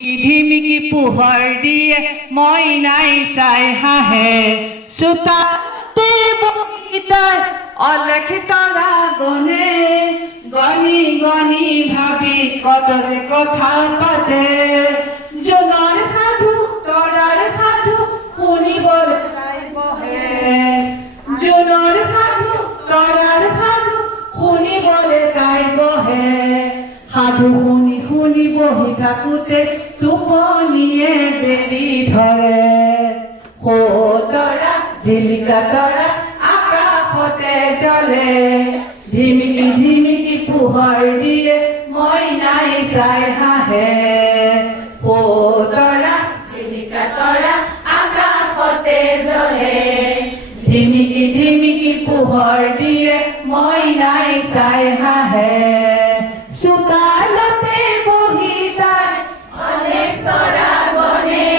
ঢিমিকি পোহৰ দিয়ে মইনাই চাই হাঁহে চোতাতে বহি তাই অলেখ তৰা গণে গণি গণি ভাবি কতৰে কথা পাতে জোনৰ সাধু তৰাৰ সাধু শুনিবলৈ তাই বহে জোনৰ সাধু তৰাৰ সাধু শুনিবলৈ তাই বহে সাধু শুনি শুনি বহি থাকোতে টোপনিয়ে বেৰি ধৰে তৰা জিলিকা তৰা আকাশতে জ্বলে ধিমিকি ধিমিকি পোহৰ দিয়ে মইনাই চাই হাঁহে তৰা জিলিকা তৰা আকাশতে জ্বলে ধিমিকি ধিমিকি পোহৰ দিয়ে মইনাই চাই হাঁহে চোতালতে বহি তাই অনেক তৰা গণে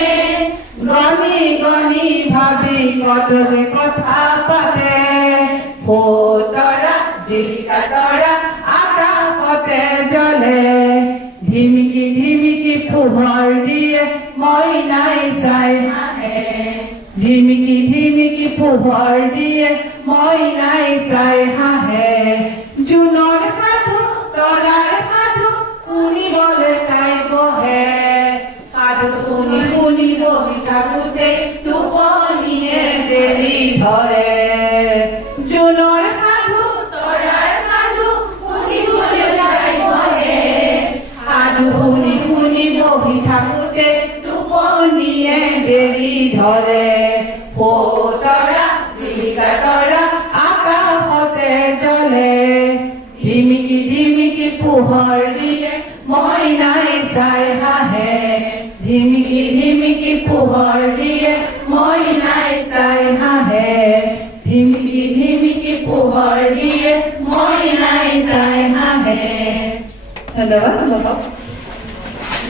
গণি গণি ভাবি কতৰে কথা পাতে তৰা জিলিকা তৰা আকাশতে জ্বলে ধিমিকি ধিমিকি পোহৰ দিয়ে মইনাই চাই হাঁহে ধিমিকি ধিমিকি পোহৰ দিয়ে মইনাই চাই হাঁহে জোনৰ সাধু তৰাৰ সাধু শুনিবলৈ তাই বহে সাধু শুনি শুনি বহি থাকোতে টোপনিয়ে বেৰি ধৰে জোনৰ সাধু তৰাৰ সাধু শুনিবলৈ তাই বহে সাধু শুনি শুনি বহি থাকোতে টোপনিয়ে বেৰি ধৰে তৰা জিলিকা তৰা আকাশতে জ্বলে ধিমিকি ধিমিকি পোহৰ দিয়ে মইনাই চাই হাঁহে ধিমিকি ধিমিকি পোহৰ দিয়ে মইনাই চাই হাঁহে ধিমিকি ধিমিকি পোহৰ দিয়ে মইনাই চাই হাঁহে ধন্যবাদ।